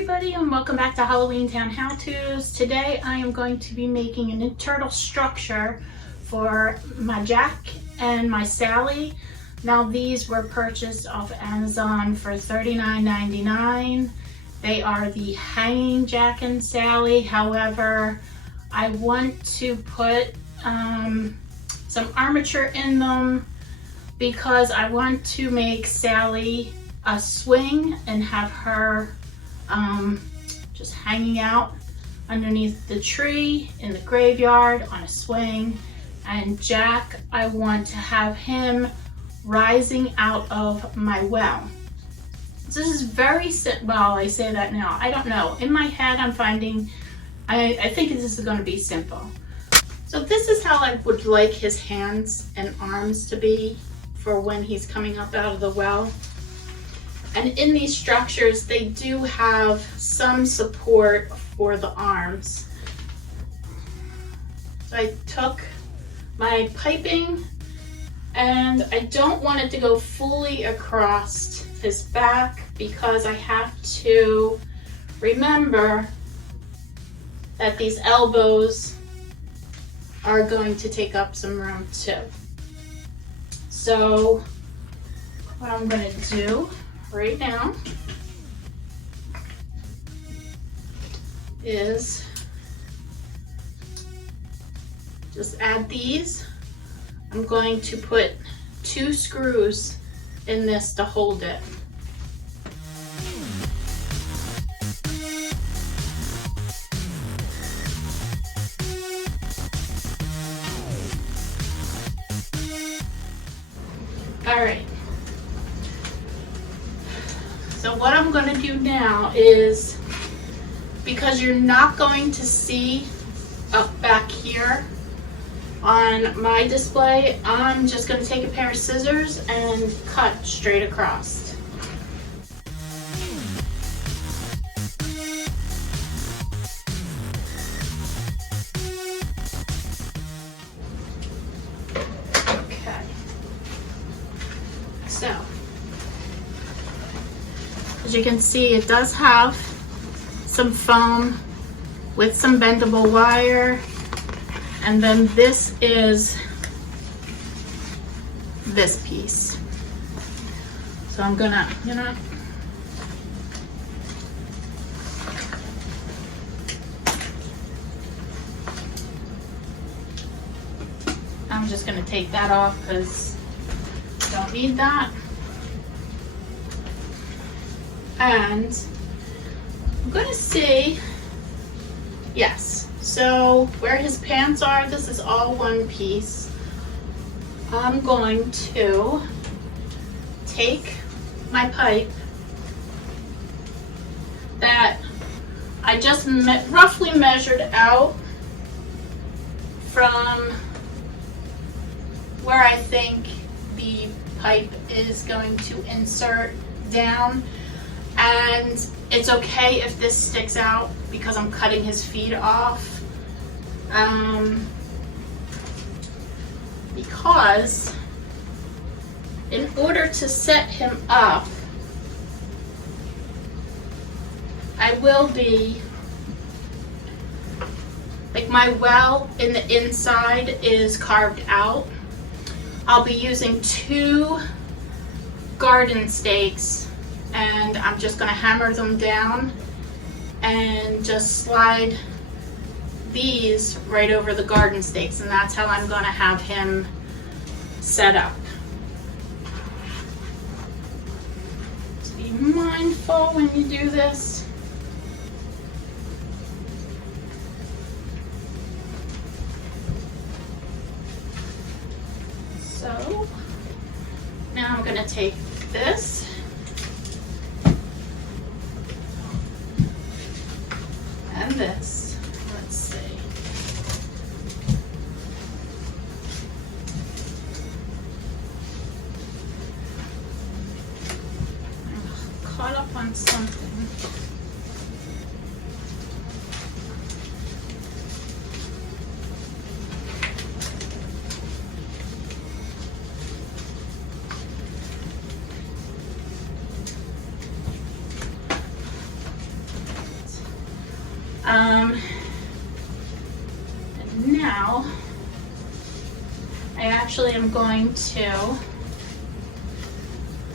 everybody, and welcome back to Halloween Town How-Tos. Today I am going to be making an internal structure for my Jack and my Sally. Now these were purchased off Amazon for $39.99. They are the hanging Jack and Sally. However, I want to put some armature in them because I want to make Sally a swing and have her just hanging out underneath the tree in the graveyard on a swing. And Jack, I want to have him rising out of my well. So this is very simple. Well, I say that now. I don't know. In my head, I'm finding, I think this is going to be simple. So this is how I would like his hands and arms to be for when he's coming up out of the well. And in these structures, they do have some support for the arms. So I took my piping, and I don't want it to go fully across his back because I have to remember that these elbows are going to take up some room too. So what I'm going to do right now is just add these. I'm going to put 2 screws in this to hold it. All right. So what I'm going to do now is, because you're not going to see up back here on my display, I'm just going to take a pair of scissors and cut straight across. Okay. So, as you can see, it does have some foam with some bendable wire, and then this is this piece. So I'm gonna, I'm just gonna take that off because I don't need that. And I'm gonna see, yes, so where his pants are, this is all one piece. I'm going to take my pipe that I just roughly measured out from where I think the pipe is going to insert down. And it's okay if this sticks out because I'm cutting his feet off. Because in order to set him up, I will be, like, my well in the inside is carved out. I'll be using 2 garden stakes, and I'm just going to hammer them down and just slide these right over the garden stakes, and that's how I'm going to have him set up. So be mindful when you do this. So now I'm going to take this and this. Let's see. I'm caught up on something. And now I actually am going to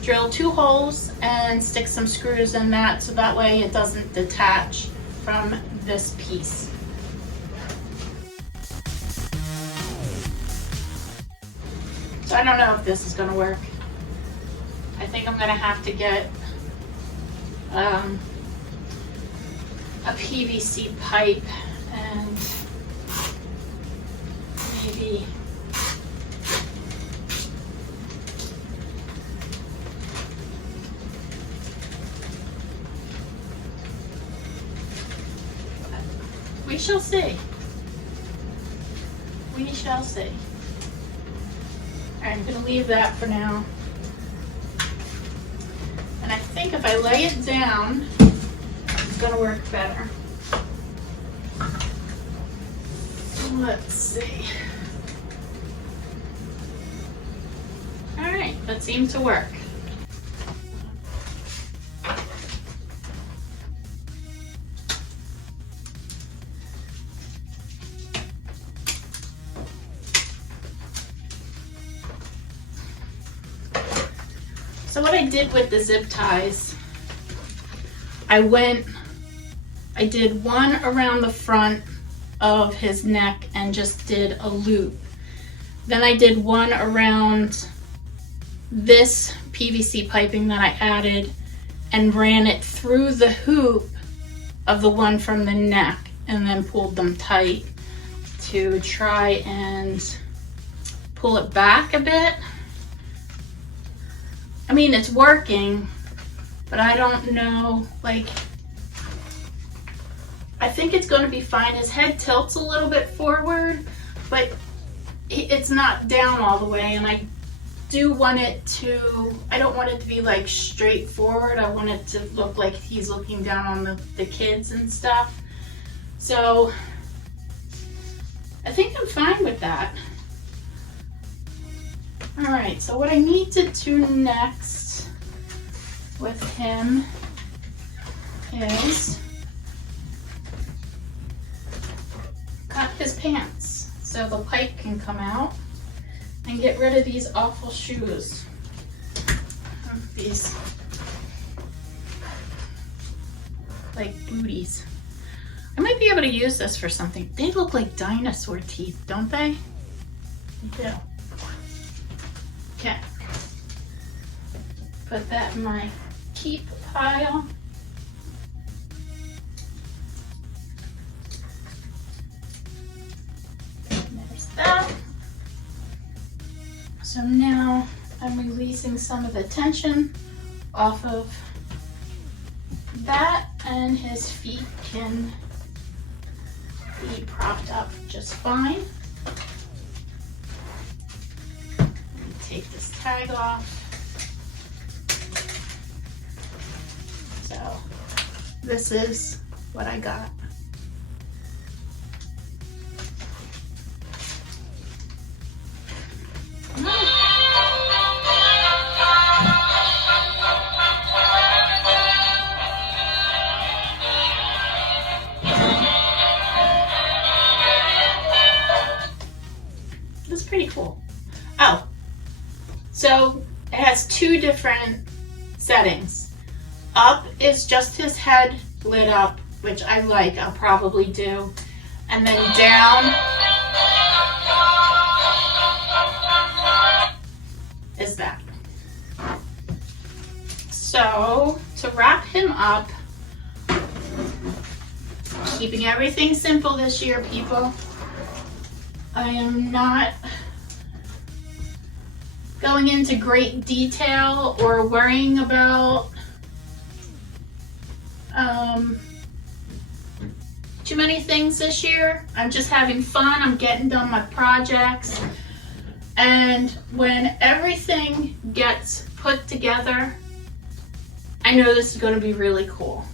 drill 2 holes and stick some screws in that so that way it doesn't detach from this piece. So I don't know if this is going to work. I think I'm going to have to get a PVC pipe and maybe we shall see. We shall see. I'm going to leave that for now. And I think if I lay it down, it's going to work better. Let's see. All right, that seems to work. So what I did with the zip ties, I did one around the front of his neck and just did a loop. Then I did one around this PVC piping that I added and ran it through the hoop of the one from the neck and then pulled them tight to try and pull it back a bit. I mean, it's working, but I don't know, like, I think it's going to be fine. His head tilts a little bit forward, but it's not down all the way, and I do want it to, I don't want it to be like straight forward. I want it to look like he's looking down on the kids and stuff. So I think I'm fine with that. All right, so what I need to do next with him is cut his pants so the pipe can come out and get rid of these awful shoes. These like booties. I might be able to use this for something. They look like dinosaur teeth, don't they? They do. Okay. Put that in my keep pile. There's that. So now I'm releasing some of the tension off of that, and his feet can be propped up just fine. Take this tag off. So this is what I got. That's pretty cool. Oh, so it has 2 different settings. Up is just his head lit up, which I like, I'll probably do. And then down is that. So to wrap him up, keeping everything simple this year, people. I am not going into great detail or worrying about too many things this year. I'm just having fun. I'm getting done my projects. And when everything gets put together, I know this is going to be really cool.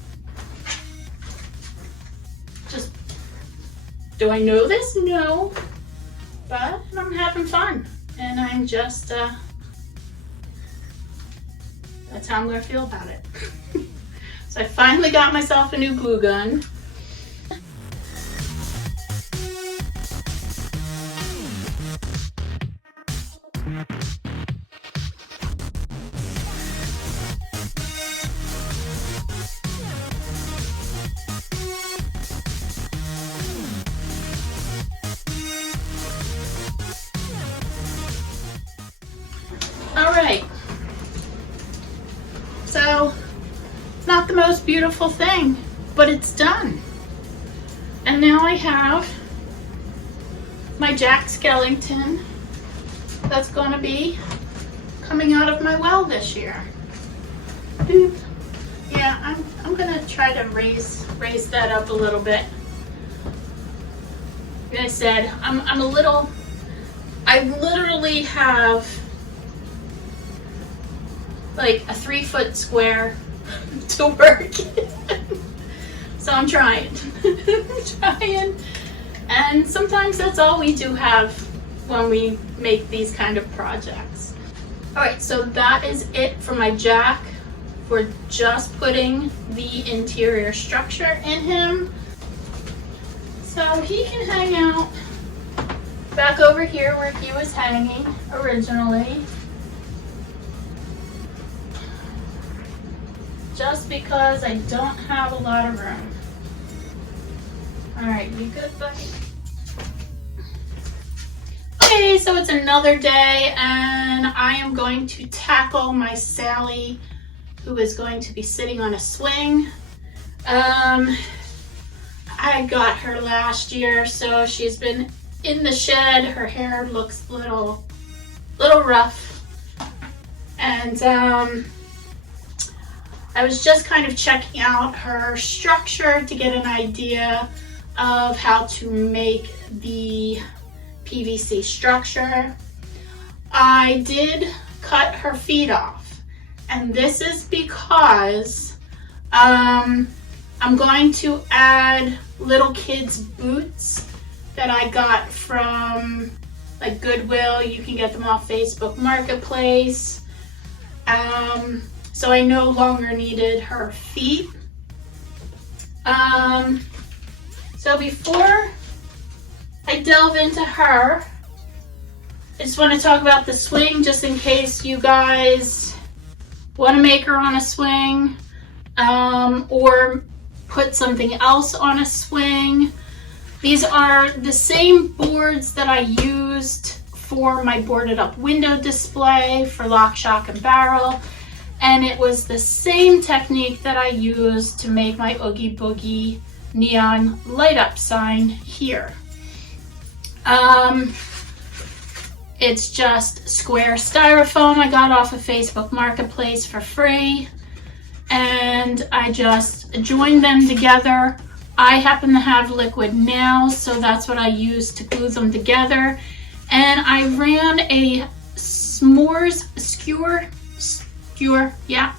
Just, do I know this? No. But I'm having fun. And I'm just, that's how I'm going to feel about it. So I finally got myself a new glue gun. the most beautiful thing, but it's done. And now I have my Jack Skellington that's gonna be coming out of my well this year. Boop. Yeah, I'm gonna try to raise that up a little bit. Like I said, I literally have like a 3-foot square to work in. So I'm trying. And sometimes that's all we do have when we make these kind of projects. All right, so that is it for my Jack. We're just putting the interior structure in him. So he can hang out back over here where he was hanging originally. Just because I don't have a lot of room. All right, you good, buddy? Okay, so it's another day and I am going to tackle my Sally, who is going to be sitting on a swing. I got her last year, so she's been in the shed. Her hair looks a little rough. And I was just kind of checking out her structure to get an idea of how to make the PVC structure. I did cut her feet off, and this is because I'm going to add little kids' boots that I got from like Goodwill. You can get them off Facebook Marketplace. So I no longer needed her feet. So before I delve into her, I just want to talk about the swing, just in case you guys want to make her on a swing, or put something else on a swing. These are the same boards that I used for my boarded up window display for Lock, Shock, and Barrel. And it was the same technique that I used to make my Oogie Boogie neon light up sign here. It's just square styrofoam I got off of Facebook Marketplace for free. And I just joined them together. I happen to have liquid nails, so that's what I used to glue them together. And I ran a s'mores skewer, yeah,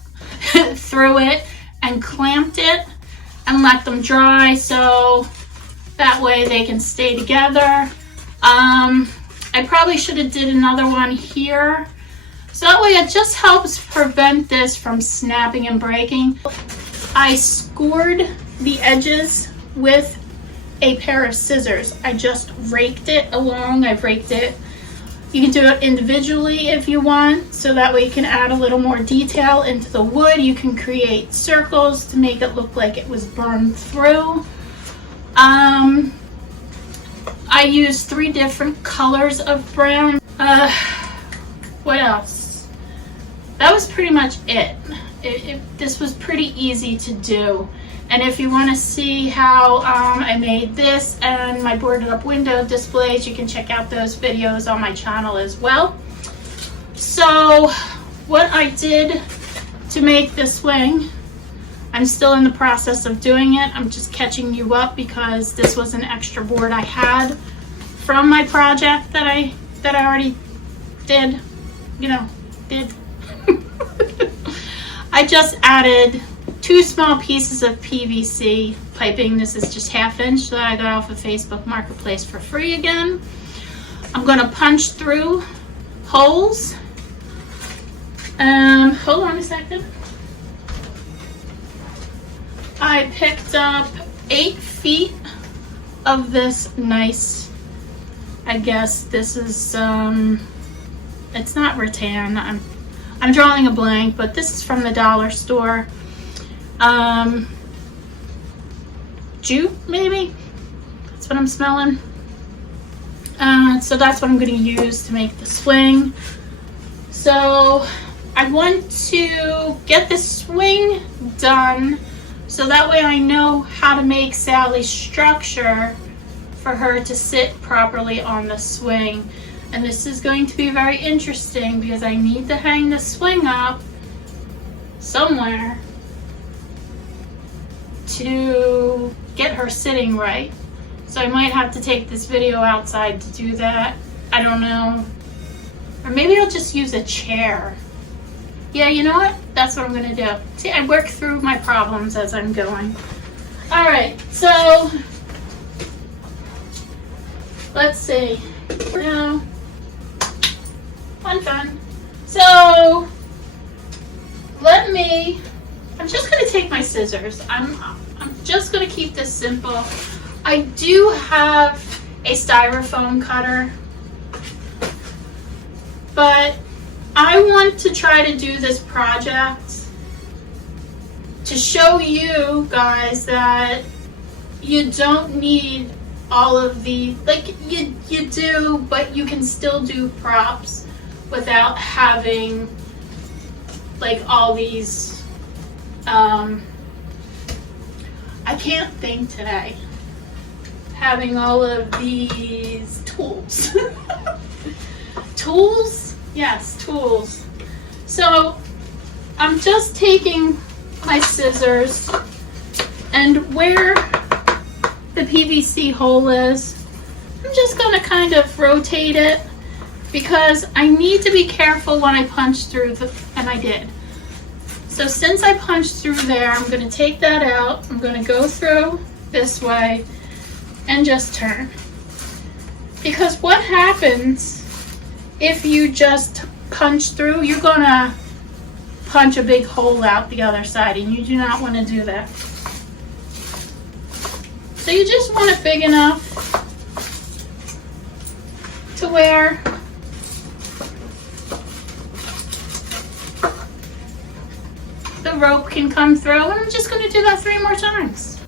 through it and clamped it and let them dry, so that way they can stay together. I probably should have did another one here, so that way it just helps prevent this from snapping and breaking. I scored the edges with a pair of scissors. I just raked it along. I've raked it. You can do it individually if you want, so that way you can add a little more detail into the wood. You can create circles to make it look like it was burned through. I used 3 different colors of brown. What else? That was pretty much it. This was pretty easy to do. And if you want to see how I made this and my boarded up window displays, you can check out those videos on my channel as well. So what I did to make this swing, I'm still in the process of doing it. I'm just catching you up because this was an extra board I had from my project that I already did, I just added 2 small pieces of PVC piping. This is just 1/2 inch that I got off of Facebook Marketplace for free again. I'm gonna punch through holes. Hold on a second. I picked up 8 feet of this nice, I guess this is, it's not rattan. I'm drawing a blank, but this is from the dollar store. Jute, maybe? That's what I'm smelling. So that's what I'm going to use to make the swing. So I want to get the swing done so that way I know how to make Sally's structure for her to sit properly on the swing. And this is going to be very interesting because I need to hang the swing up somewhere to get her sitting right. So I might have to take this video outside to do that. I don't know. Or maybe I'll just use a chair. Yeah, you know what? That's what I'm gonna do. See, I work through my problems as I'm going. All right, so let's see. Now, fun. So I'm just gonna take my scissors. I'm just gonna keep this simple. I do have a styrofoam cutter, but I want to try to do this project to show you guys that you don't need all of the, like you do, but you can still do props without having like all these, I can't think today, having all of these tools. Tools? Yes, tools. So I'm just taking my scissors and where the PVC hole is, I'm just going to kind of rotate it because I need to be careful when I punch through and I did. So since I punched through there, I'm going to take that out. I'm going to go through this way and just turn. Because what happens if you just punch through, you're gonna punch a big hole out the other side, and you do not want to do that. So you just want it big enough to where the rope can come through, and I'm just going to do that 3 more times.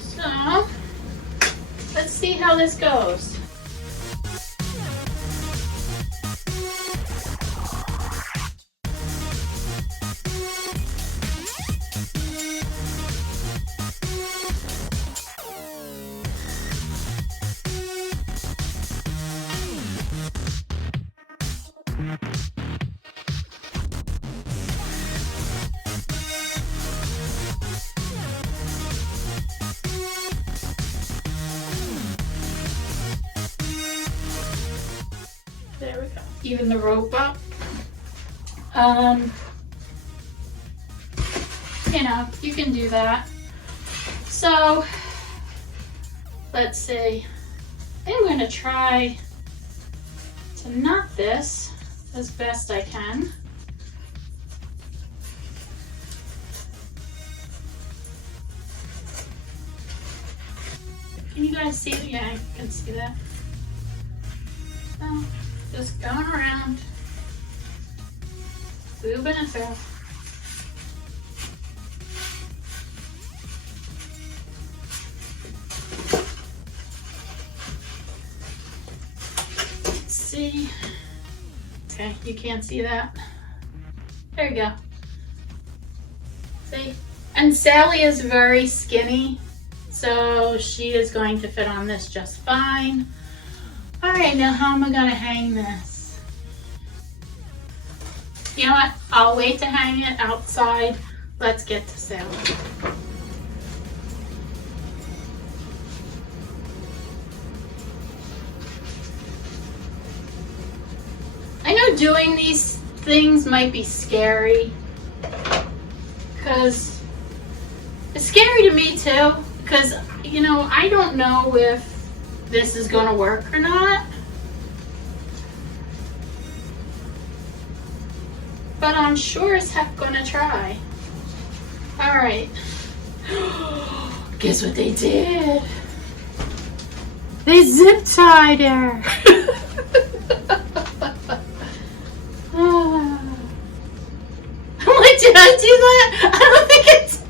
So, let's see how this goes. There we go. Even the rope up. You know, you can do that. So, let's see. I'm going to try to knot this as best I can. Can you guys see it? Yeah, you can see that. So, just going around, boobing it through. Let's see. Okay, you can't see that. There you go. See? And Sally is very skinny, so she is going to fit on this just fine. All right, now how am I gonna hang this? You know what? I'll wait to hang it outside. Let's get to Sally. I know doing these things might be scary, because it's scary to me too, because, you know, I don't know if this is going to work or not, but I'm sure as heck going to try. All right. Guess what they did? They zip tied her. Did I do that? I don't think it's...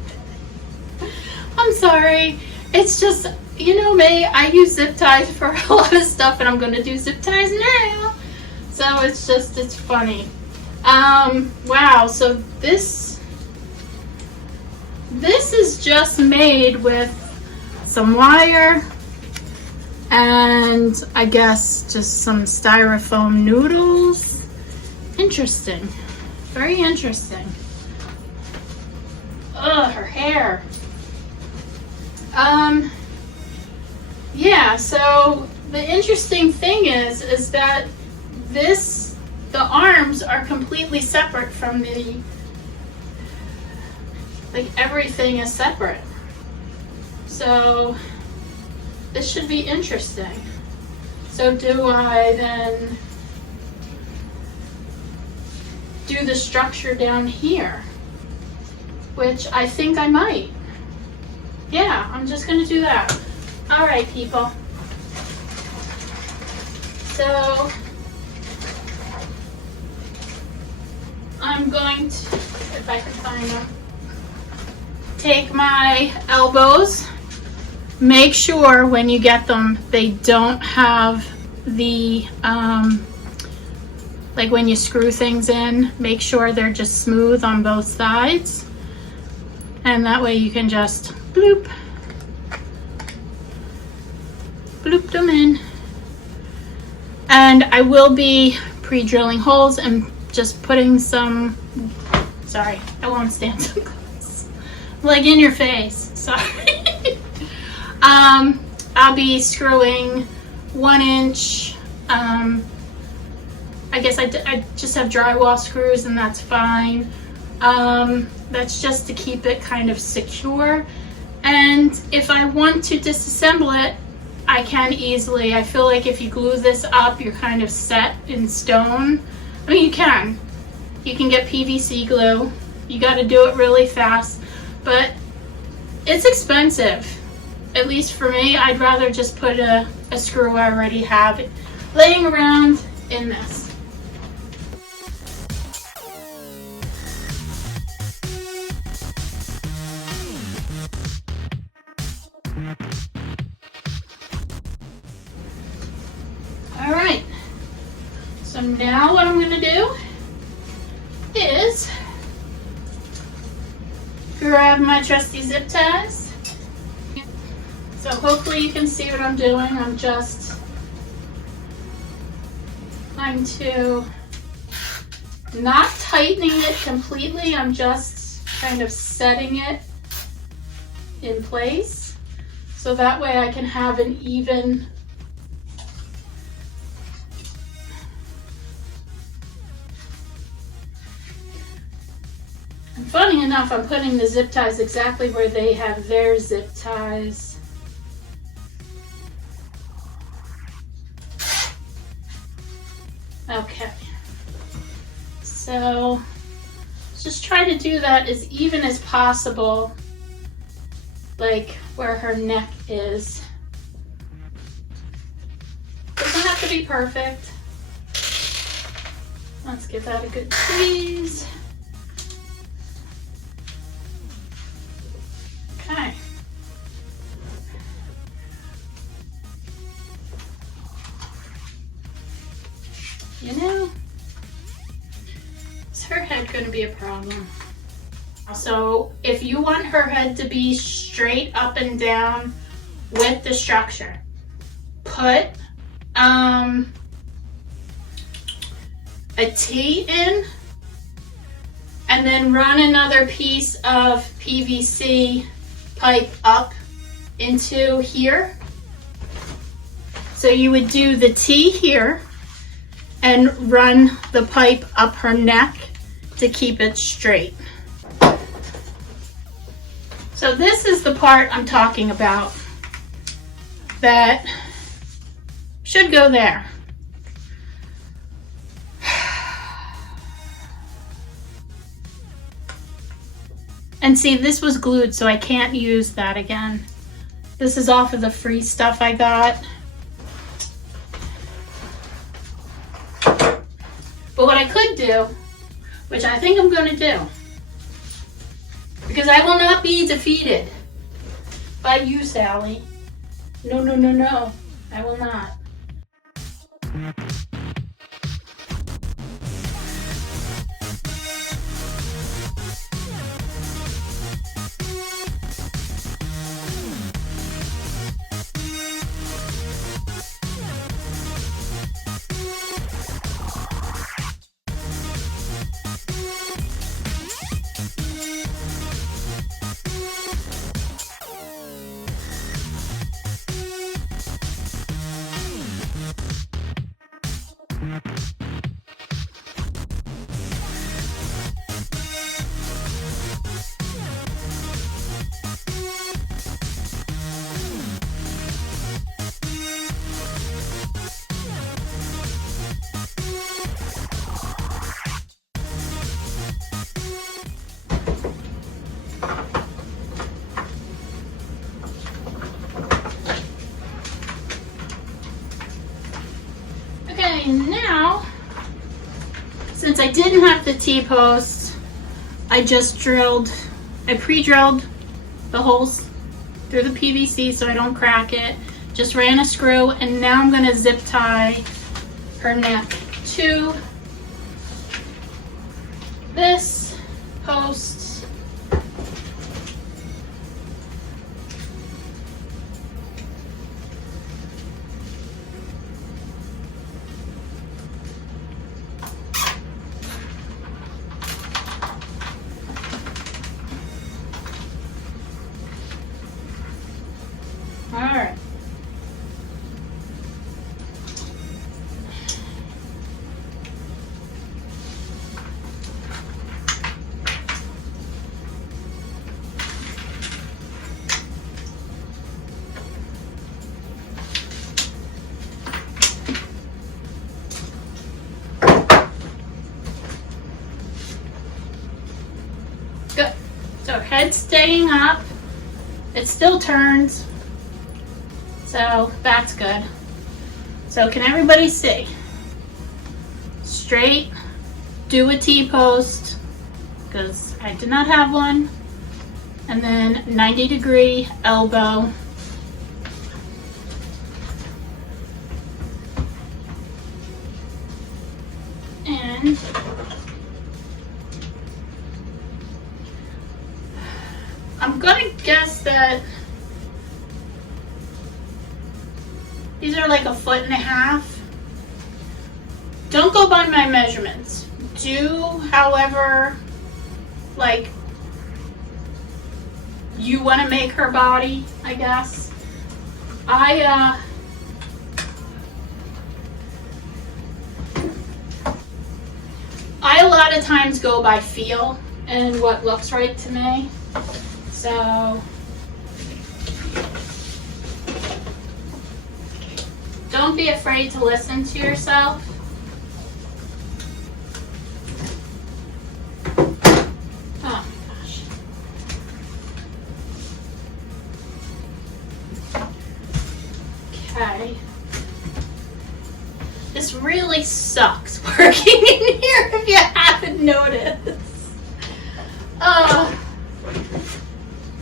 I'm sorry. It's just, you know me, I use zip ties for a lot of stuff, and I'm going to do zip ties now. So it's just, it's funny. Wow, so this is just made with some wire and I guess just some styrofoam noodles. Interesting. Very interesting. Ugh, her hair. Yeah, so the interesting thing is that the arms are completely separate from the, like everything is separate. So this should be interesting. So do I then do the structure down here? Which I think I might. Yeah, I'm just gonna do that. All right, people. So I'm going to, if I can find them, take my elbows. Make sure when you get them, they don't have the, like when you screw things in, make sure they're just smooth on both sides. And that way you can just bloop, bloop them in. And I will be pre-drilling holes and just putting some, sorry, I won't stand so close. Like in your face, sorry. I'll be screwing 1 inch, I guess I just have drywall screws and that's fine. That's just to keep it kind of secure. And if I want to disassemble it, I can easily. I feel like if you glue this up, you're kind of set in stone. I mean, you can get PVC glue. You got to do it really fast, but it's expensive. At least for me, I'd rather just put a screw I already have laying around in this. All right, so now what I'm gonna do is grab my trusty zip ties. So hopefully you can see what I'm doing. I'm just trying to not tightening it completely. I'm just kind of setting it in place. So that way I can have an even and funny enough, I'm putting the zip ties exactly where they have their zip ties. Okay, so just try to do that as even as possible, like where her neck is. Doesn't have to be perfect. Let's give that a good squeeze. Okay. You know, is her head going to be a problem? So if you want her head to be straight up and down with the structure, put a T in and then run another piece of PVC pipe up into here. So you would do the T here and run the pipe up her neck to keep it straight. So this is the part I'm talking about that should go there. And see, this was glued, so I can't use that again. This is off of the free stuff I got. But what I could do, which I think I'm going to do, Because I will not be defeated by you, Sally. No, no, no, no. I will not. Okay, now, since I didn't have the T-post, I pre-drilled the holes through the PVC so I don't crack it. Just ran a screw, and now I'm gonna zip tie her neck to this post. All right. Good. So head staying up. It still turns. So that's good. So can everybody see? Straight, do a T-post, because I did not have one. And then 90-degree elbow. And I'm gonna guess that these are like 1.5 feet. Don't go by my measurements. Do however, like, you want to make her body, I guess. I a lot of times go by feel and what looks right to me. So don't be afraid to listen to yourself. Oh my gosh. Okay. This really sucks working in here if you haven't noticed.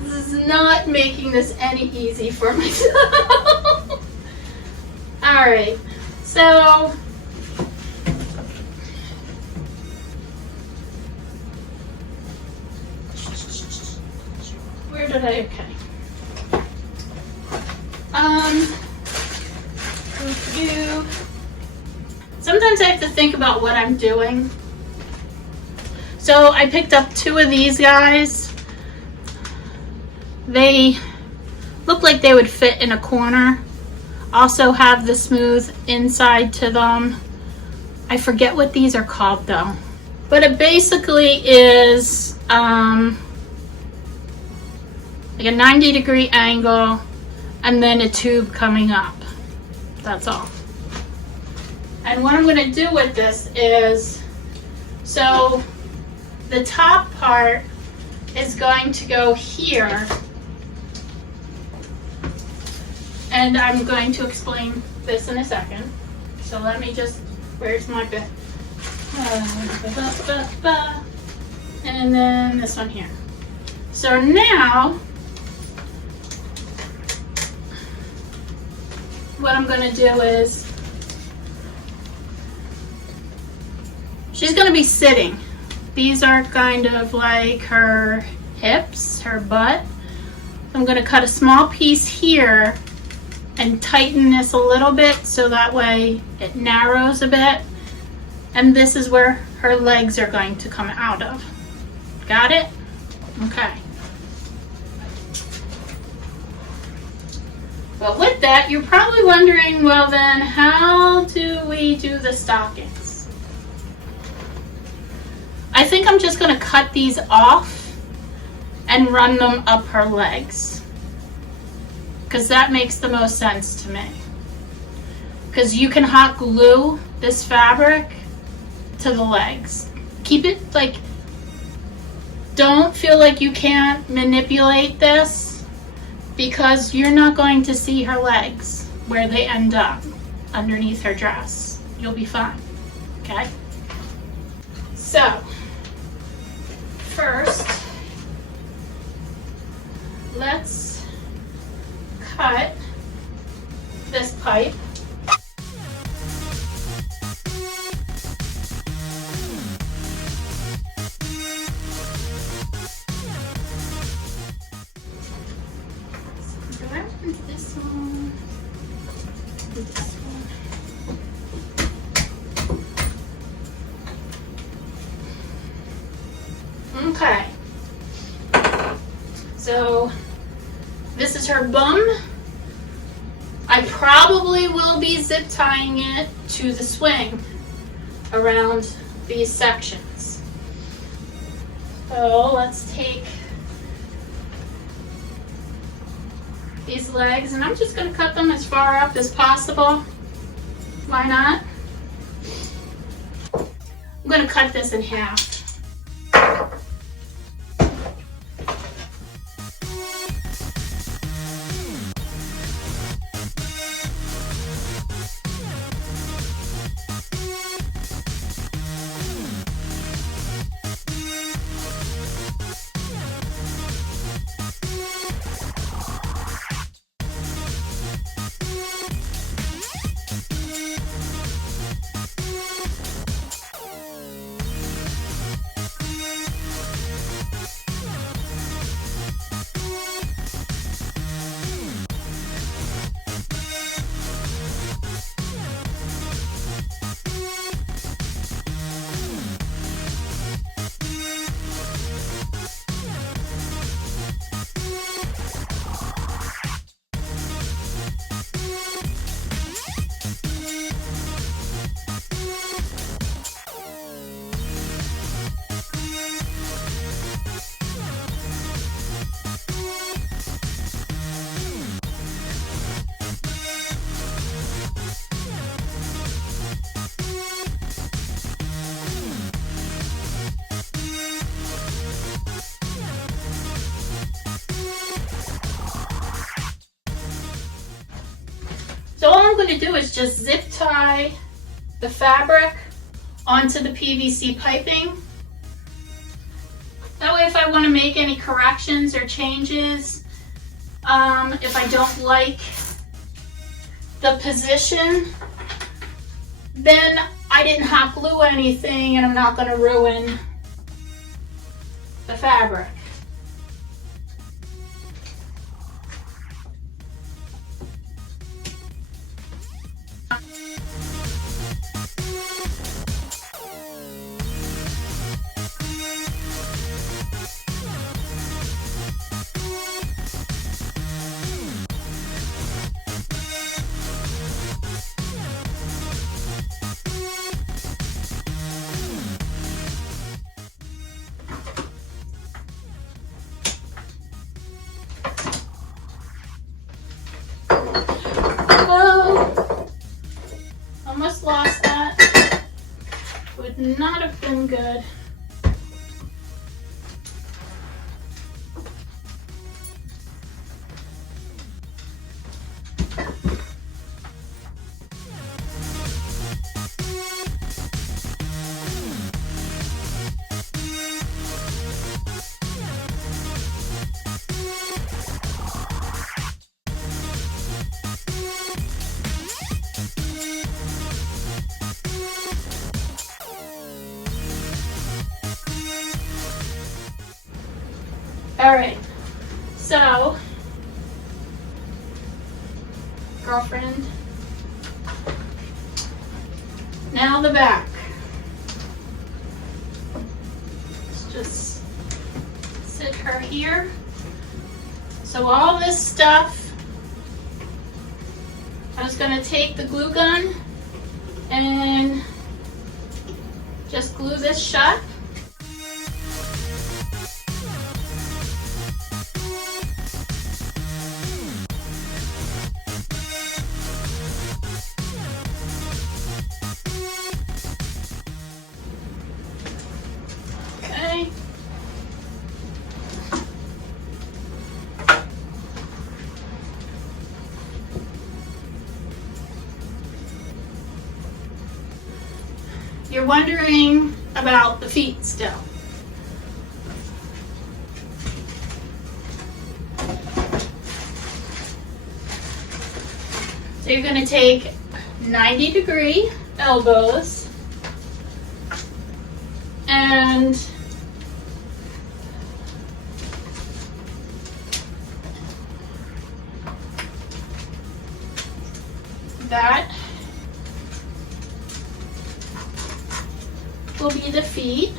This is not making this any easy for myself. Alright, so where did I, okay. Sometimes I have to think about what I'm doing. So I picked up 2 of these guys. They look like they would fit in a corner. Also have the smooth inside to them. I forget what these are called though. But it basically is like a 90-degree angle and then a tube coming up. That's all. And what I'm going to do with this is, so the top part is going to go here. And I'm going to explain this in a second. So let me just, where's my bit? And then this one here. So now, what I'm gonna do is, she's gonna be sitting. These are kind of like her hips, her butt. I'm gonna cut a small piece here and tighten this a little bit so that way it narrows a bit. And this is where her legs are going to come out of. Got it? Okay. But with that, you're probably wondering, well then, how do we do the stockings? I think I'm just gonna cut these off and run them up her legs, because that makes the most sense to me. Because you can hot glue this fabric to the legs. Keep it like, don't feel like you can't manipulate this, because you're not going to see her legs where they end up underneath her dress. You'll be fine, okay? So, first, let's cut this pipe. This one, this one. Okay. So this is her bum. I probably will be zip tying it to the swing around these sections. So let's take these legs, and I'm just going to cut them as far up as possible. Why not? I'm going to cut this in half. So all I'm going to do is just zip tie the fabric onto the PVC piping. That way if I want to make any corrections or changes, if I don't like the position, then I didn't hot glue anything and I'm not going to ruin the fabric. Almost lost that. Would not have been good. All right, so girlfriend, now the back. Let's just sit her here. So all this stuff, I was going to take the glue gun and just glue this shut. Okay. You're wondering about the feet still. So you're going to take 90-degree elbows and that will be the feet.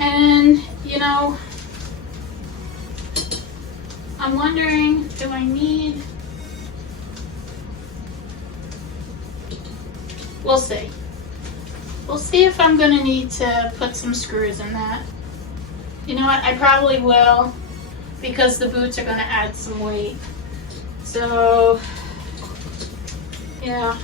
And you know, I'm wondering, do I need, we'll see. We'll see if I'm gonna need to put some screws in that. You know what, I probably will, because the boots are gonna add some weight. So, yeah.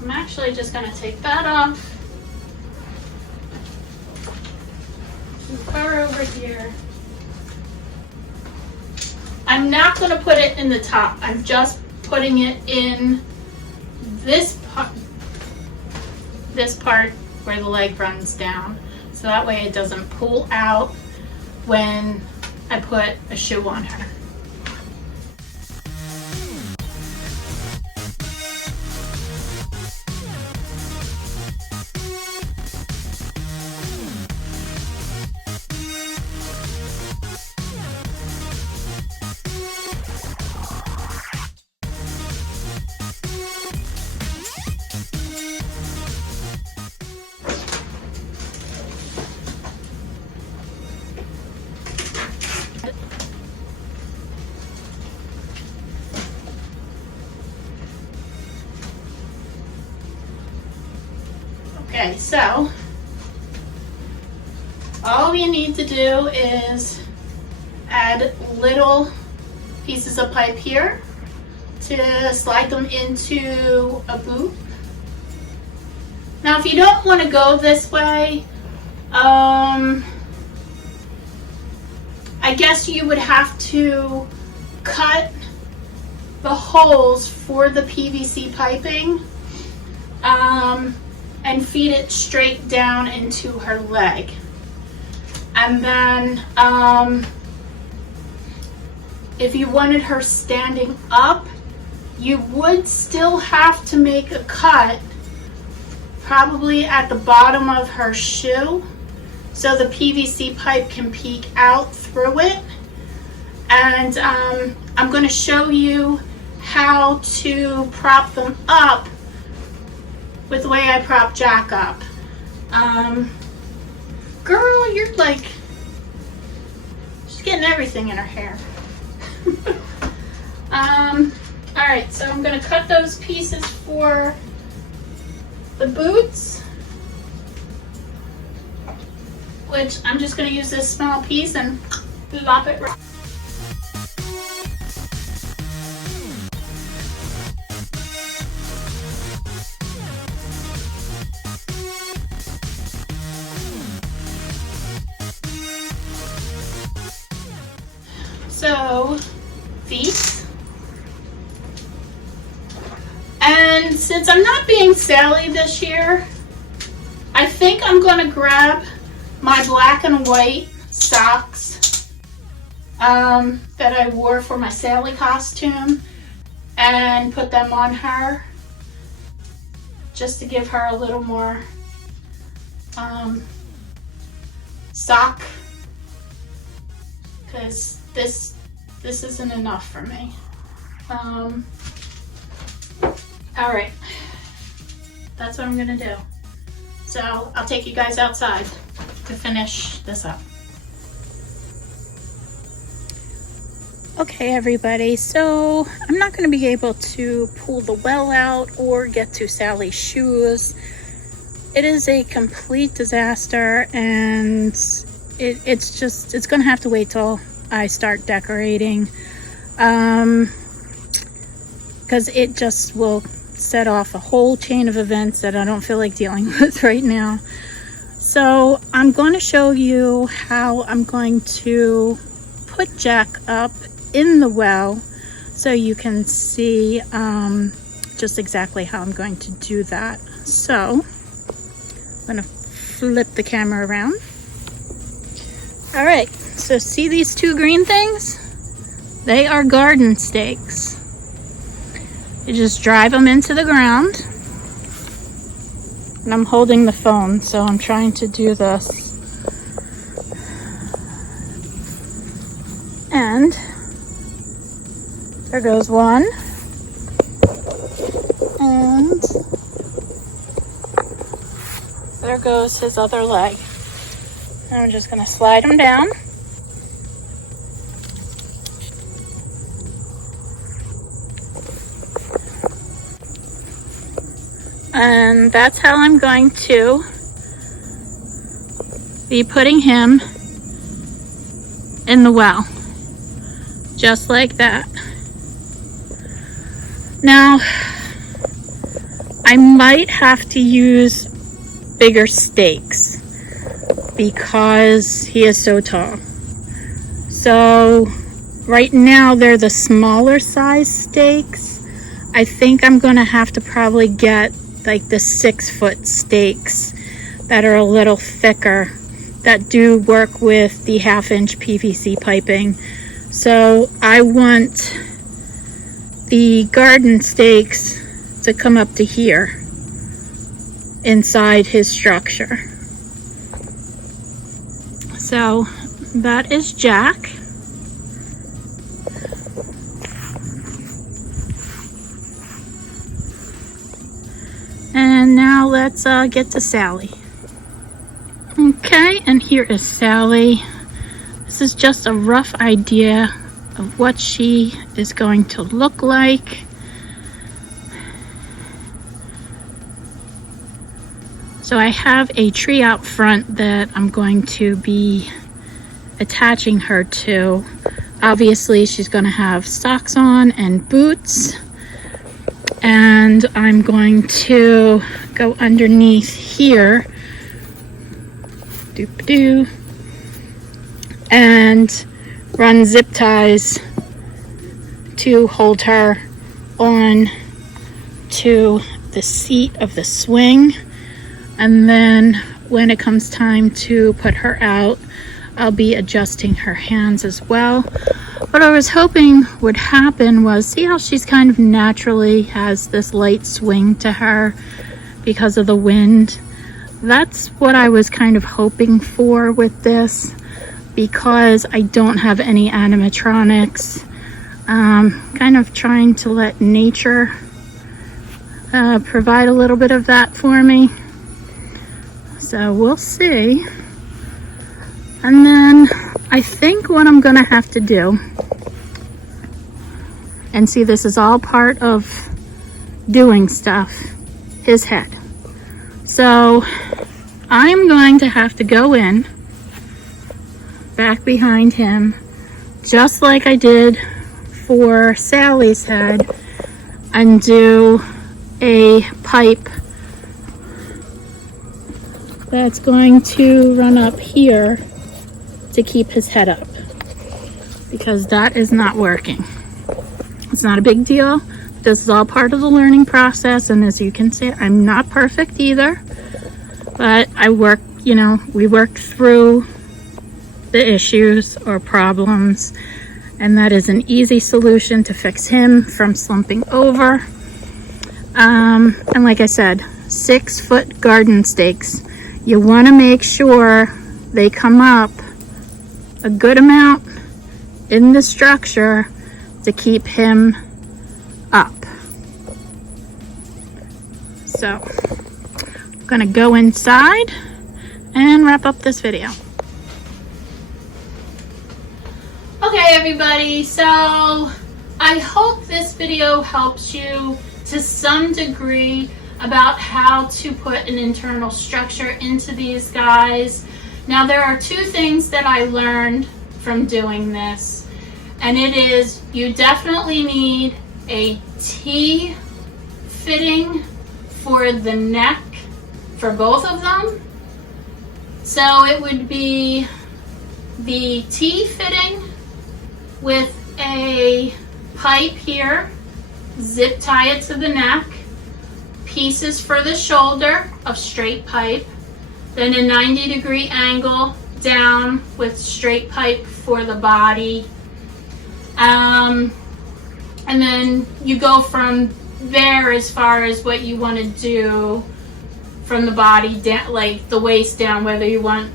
I'm actually just going to take that off. Move her over here. I'm not going to put it in the top. I'm just putting it in this part where the leg runs down. So that way it doesn't pull out when I put a shoe on her. Okay, so all you need to do is add little pieces of pipe here to slide them into a boot. Now if you don't want to go this way, I guess you would have to cut the holes for the PVC piping and feed it straight down into her leg. And then if you wanted her standing up, you would still have to make a cut probably at the bottom of her shoe so the PVC pipe can peek out through it. And I'm going to show you how to prop them up with the way I prop Jack up. Girl, you're like, she's getting everything in her hair. Alright, so I'm going to cut those pieces for the boots, which I'm just going to use this small piece and lop it right. So, feet. And since I'm not being Sally this year, I think I'm going to grab my black and white socks that I wore for my Sally costume and put them on her just to give her a little more sock, because this isn't enough for me. All right, that's what I'm gonna do. So I'll take you guys outside to finish this up. Okay everybody, so I'm not going to be able to pull the well out or get to Sally's shoes. It is a complete disaster, and it's going to have to wait till I start decorating, because it just will set off a whole chain of events that I don't feel like dealing with right now. So I'm going to show you how I'm going to put Jack up in the well so you can see just exactly how I'm going to do that. So I'm going to flip the camera around. All right, so see these two green things? They are garden stakes. You just drive them into the ground. And I'm holding the phone, so I'm trying to do this. And there goes one. And there goes his other leg. And I'm just going to slide him down. And that's how I'm going to be putting him in the well. Just like that. Now, I might have to use bigger stakes because he is so tall. So right now they're the smaller size stakes. I think I'm gonna have to probably get like the 6-foot stakes that are a little thicker, that do work with the 1/2-inch PVC piping. So I want the garden stakes to come up to here inside his structure. So that is Jack. And now let's get to Sally. Okay, and here is Sally. This is just a rough idea of what she is going to look like. So I have a tree out front that I'm going to be attaching her to. Obviously, she's going to have socks on and boots. And I'm going to go underneath here, doop-doo, and run zip ties to hold her on to the seat of the swing. And then when it comes time to put her out, I'll be adjusting her hands as well. What I was hoping would happen was, see how she's kind of naturally has this light swing to her because of the wind? That's what I was kind of hoping for with this, because I don't have any animatronics. Kind of trying to let nature provide a little bit of that for me. So we'll see. And then I think what I'm gonna have to do, and see, this is all part of doing stuff, his head. So I'm going to have to go in back behind him, just like I did for Sally's head, and do a pipe that's going to run up here to keep his head up, because that is not working. It's not a big deal. This is all part of the learning process, and as you can see, I'm not perfect either, but I work, we worked through the issues or problems, and that is an easy solution to fix him from slumping over. And like I said, 6-foot garden stakes. You want to make sure they come up a good amount in the structure to keep him up. So I'm gonna go inside and wrap up this video. Okay everybody, so I hope this video helps you to some degree about how to put an internal structure into these guys. Now there are two things that I learned from doing this, and it is you definitely need a T fitting for the neck for both of them. So it would be the T fitting with a pipe here, zip tie it to the neck, pieces for the shoulder of straight pipe, then a 90-degree angle down with straight pipe for the body. And then you go from there as far as what you want to do from the body down, like the waist down, whether you want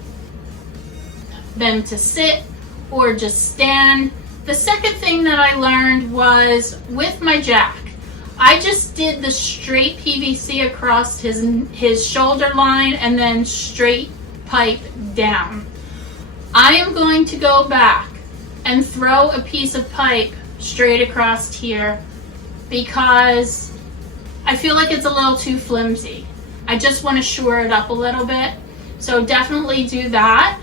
them to sit or just stand. The second thing that I learned was with my jack, I just did the straight PVC across his shoulder line and then straight pipe down. I am going to go back and throw a piece of pipe straight across here because I feel like it's a little too flimsy. I just want to shore it up a little bit. So definitely do that.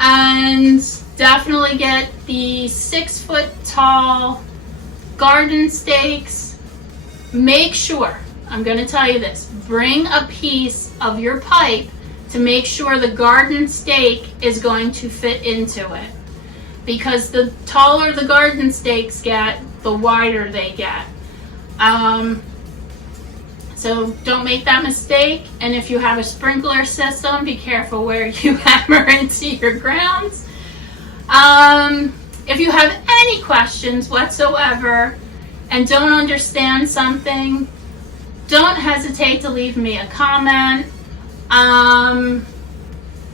And definitely get the 6-foot tall garden stakes. Make sure, I'm going to tell you this, bring a piece of your pipe to make sure the garden stake is going to fit into it. Because the taller the garden stakes get, the wider they get. So don't make that mistake. And if you have a sprinkler system, be careful where you hammer into your grounds. If you have any questions whatsoever and don't understand something, don't hesitate to leave me a comment.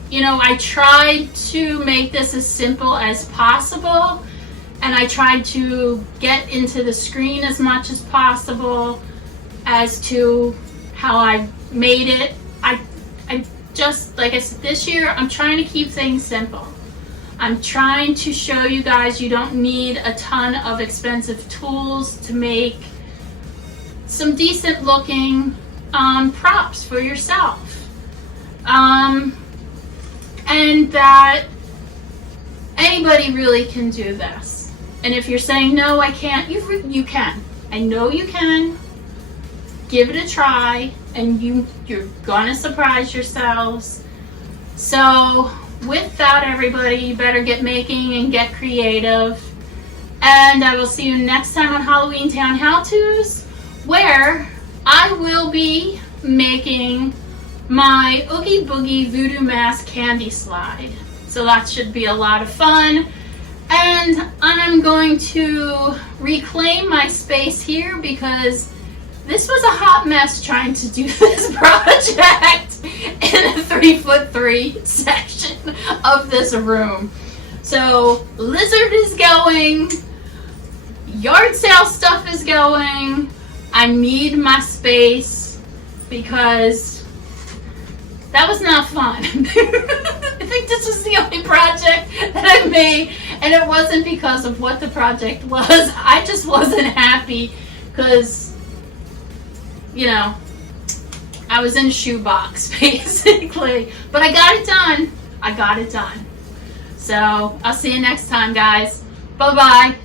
You know, I tried to make this as simple as possible, and I tried to get into the screen as much as possible as to how I made it. I just, like I said, this year I'm trying to keep things simple. I'm trying to show you guys you don't need a ton of expensive tools to make some decent looking props for yourself. And that anybody really can do this. And if you're saying, no, I can't, you can. I know you can. Give it a try, and you're gonna surprise yourselves. So with that, everybody, you better get making and get creative. And I will see you next time on Halloween Town How-Tos, where I will be making my Oogie Boogie Voodoo Mask candy slide. So that should be a lot of fun. And I'm going to reclaim my space here because this was a hot mess trying to do this project in a 3'3" section of this room. So lizard is going, yard sale stuff is going. I need my space because that was not fun. I think this was the only project that I made, and it wasn't because of what the project was. I just wasn't happy because, you know, I was in a shoebox basically. But I got it done. I got it done. So I'll see you next time, guys. Bye-bye.